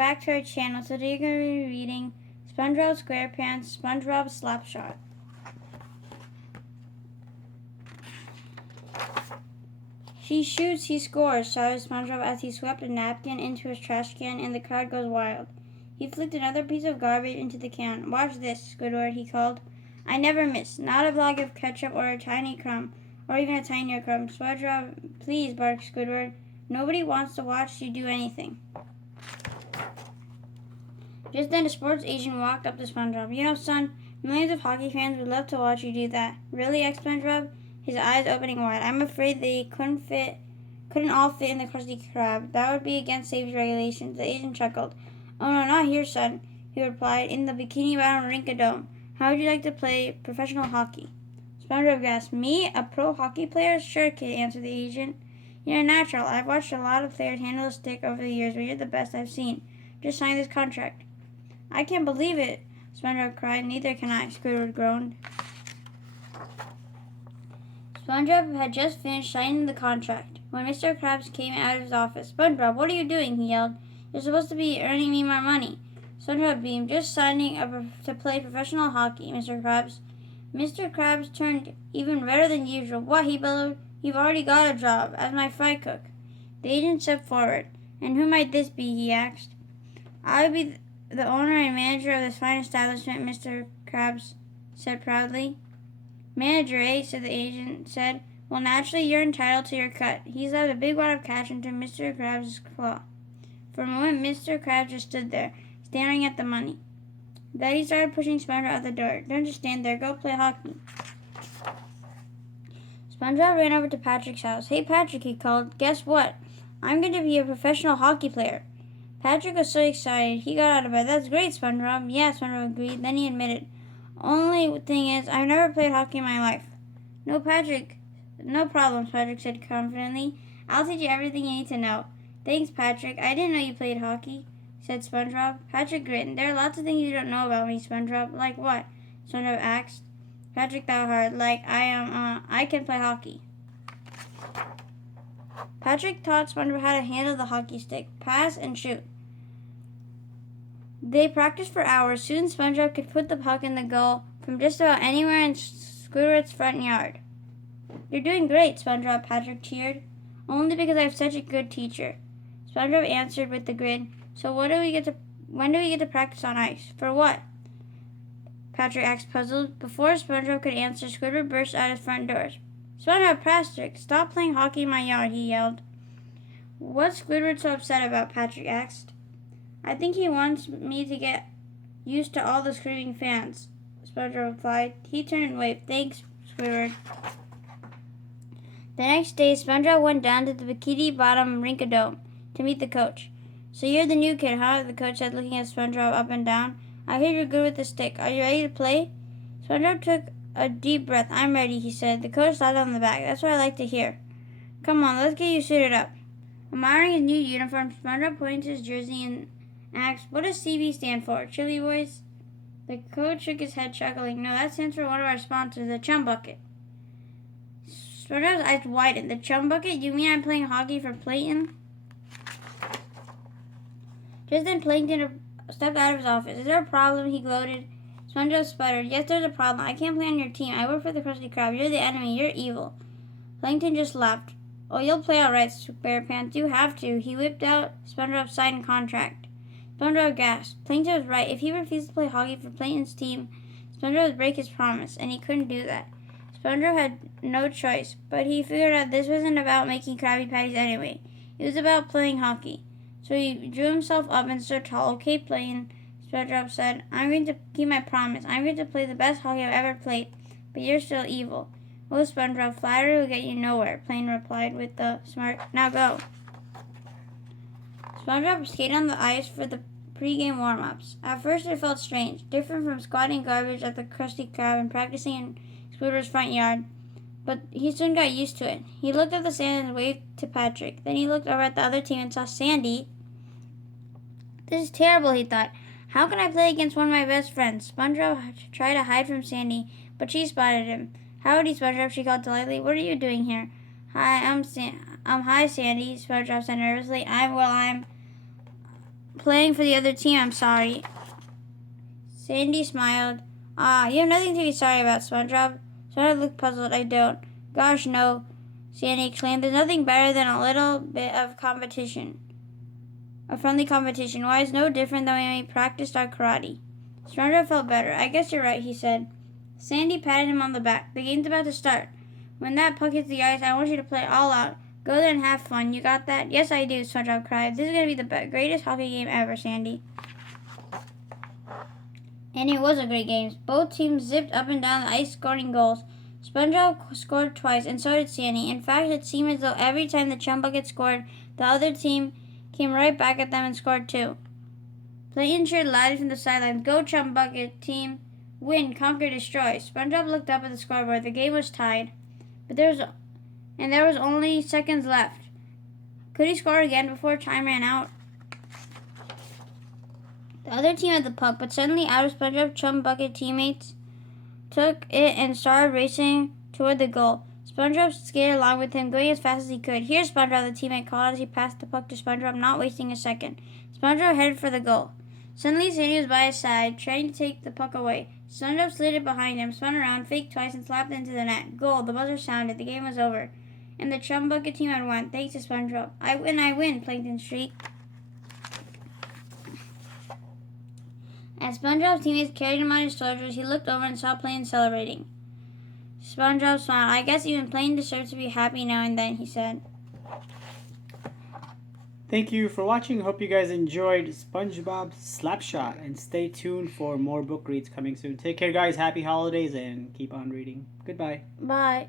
back to our channel. Today we're going to be reading SpongeBob SquarePants, SpongeBob Slapshot. She shoots, he scores, shouted SpongeBob as he swept a napkin into his trash can, and the crowd goes wild. He flicked another piece of garbage into the can. Watch this, Squidward, he called. I never miss. Not a block of ketchup or a tiny crumb, or even a tinier crumb. SpongeBob, please, barked Squidward. Nobody wants to watch you do anything. Just then, a sports agent walked up to SpongeBob. You know, son, millions of hockey fans would love to watch you do that. Really, asked SpongeBob, his eyes opening wide. I'm afraid they couldn't all fit in the Krusty Krab. That would be against safety regulations. The agent chuckled. Oh, no, not here, son, he replied. In the Bikini Bottom Rinkodome. How would you like to play professional hockey? SpongeBob gasped. Me? A pro hockey player? Sure, kid, answered the agent. You're a natural. I've watched a lot of players handle a stick over the years, but you're the best I've seen. Just sign this contract. I can't believe it, SpongeBob cried. Neither can I, Squidward groaned. SpongeBob had just finished signing the contract when Mr. Krabs came out of his office. SpongeBob, what are you doing? He yelled. You're supposed to be earning me more money. SpongeBob beamed. Just signing up to play professional hockey, Mr. Krabs. Mr. Krabs turned even redder than usual. What? He bellowed. You've already got a job as my fry cook. The agent stepped forward. And who might this be? He asked. I would be the owner and manager of this fine establishment, Mr. Krabs said proudly. Manager, eh? Said the agent. Well, naturally, you're entitled to your cut. He slipped a big wad of cash into Mr. Krabs' claw. For a moment, Mr. Krabs just stood there, staring at the money. Then he started pushing SpongeBob out the door. Don't just stand there. Go play hockey. SpongeBob ran over to Patrick's house. Hey, Patrick, he called. Guess what? I'm going to be a professional hockey player. Patrick was so excited, he got out of bed. That's great, SpongeBob. Yeah, SpongeBob agreed. Then he admitted, only thing is, I've never played hockey in my life. No, Patrick. No problem, Patrick said confidently. I'll teach you everything you need to know. Thanks, Patrick. I didn't know you played hockey, said SpongeBob. Patrick grinned. There are lots of things you don't know about me, SpongeBob. Like what? SpongeBob asked. Patrick thought hard. Like I can play hockey. Patrick taught SpongeBob how to handle the hockey stick, pass, and shoot. They practiced for hours. Soon SpongeBob could put the puck in the goal from just about anywhere in Squidward's front yard. You're doing great, SpongeBob, Patrick cheered. Only because I have such a good teacher. SpongeBob answered with a grin. So when do we get to practice on ice? For what? Patrick asked puzzled. Before SpongeBob could answer, Squidward burst out his front doors. SpongeBob, Patrick, stop playing hockey in my yard, he yelled. What's Squidward so upset about? Patrick asked. I think he wants me to get used to all the screaming fans, SpongeBob replied. He turned and waved. Thanks, Squidward. The next day, SpongeBob went down to the Bikini Bottom Rinkodome to meet the coach. So you're the new kid, huh? The coach said, looking at SpongeBob up and down. I hear you're good with the stick. Are you ready to play? SpongeBob took a deep breath. I'm ready, he said. The coach slapped on the back. That's what I like to hear. Come on, let's get you suited up. Admiring his new uniform, SpongeBob pointed to his jersey and asked, what does CB stand for? Chili Boys? The coach shook his head, chuckling. No, that stands for one of our sponsors, the Chum Bucket. SpongeBob's eyes widened. The Chum Bucket? You mean I'm playing hockey for Plankton? Just then Plankton stepped out of his office. Is there a problem? He gloated. SpongeBob sputtered. Yes, there's a problem. I can't play on your team. I work for the Krusty Krab. You're the enemy. You're evil. Plankton just laughed. Oh, you'll play all right, SquarePants. You have to. He whipped out SpongeBob's signed contract. SpongeBob gasped. Plankton was right. If he refused to play hockey for Plankton's team, SpongeBob would break his promise, and he couldn't do that. SpongeBob had no choice, but he figured out this wasn't about making Krabby Patties anyway. It was about playing hockey. So he drew himself up and stood tall. Okay, Plankton, SpongeBob said. I'm going to keep my promise. I'm going to play the best hockey I've ever played, but you're still evil. Oh, SpongeBob, flattery will get you nowhere, Plankton replied with a smirk. Now go. SpongeBob skated on the ice for the pre-game warm-ups. At first it felt strange, different from squatting garbage at the Krusty Krab and practicing in Squidward's front yard, but he soon got used to it. He looked at the sand and waved to Patrick. Then he looked over at the other team and saw Sandy. This is terrible, he thought. How can I play against one of my best friends? SpongeBob tried to hide from Sandy, but she spotted him. Howdy, SpongeBob, she called delightedly. What are you doing here? Hi, hi, Sandy, SpongeBob said nervously. playing for the other team, I'm sorry. Sandy smiled. Ah, you have nothing to be sorry about, SpongeBob. SpongeBob looked puzzled. I don't. Gosh, no, Sandy exclaimed. There's nothing better than a little bit of competition. A friendly competition. Why, it's no different than when we practiced our karate. SpongeBob felt better. I guess you're right, he said. Sandy patted him on the back. The game's about to start. When that puck hits the ice, I want you to play all out. Go there and have fun. You got that? Yes, I do, SpongeBob cried. This is going to be the greatest hockey game ever, Sandy. And it was a great game. Both teams zipped up and down the ice scoring goals. SpongeBob scored twice, and so did Sandy. In fact, it seemed as though every time the chum bucket scored, the other team came right back at them and scored too. Plankton cheered loudly from the sidelines. Go chum bucket team. Win, conquer, destroy. SpongeBob looked up at the scoreboard. The game was tied. But there was only seconds left. Could he score again before time ran out? The other team had the puck, but suddenly out of SpongeBob's chum bucket teammates took it and started racing toward the goal. SpongeBob skated along with him, going as fast as he could. Here, SpongeBob, the teammate called as he passed the puck to SpongeBob, not wasting a second. SpongeBob headed for the goal. Suddenly, Sandy was by his side, trying to take the puck away. SpongeBob slid it behind him, spun around, faked twice, and slapped it into the net. Goal! The buzzer sounded. The game was over. And the chum bucket team had won. Thanks to SpongeBob. I win, Plankton shrieked. As SpongeBob's teammates carried him on his shoulders, he looked over and saw Plankton celebrating. SpongeBob smiled. I guess even Plankton deserves to be happy now and then, he said. Thank you for watching. Hope you guys enjoyed SpongeBob's Slapshot, and stay tuned for more book reads coming soon. Take care, guys. Happy holidays, and keep on reading. Goodbye. Bye.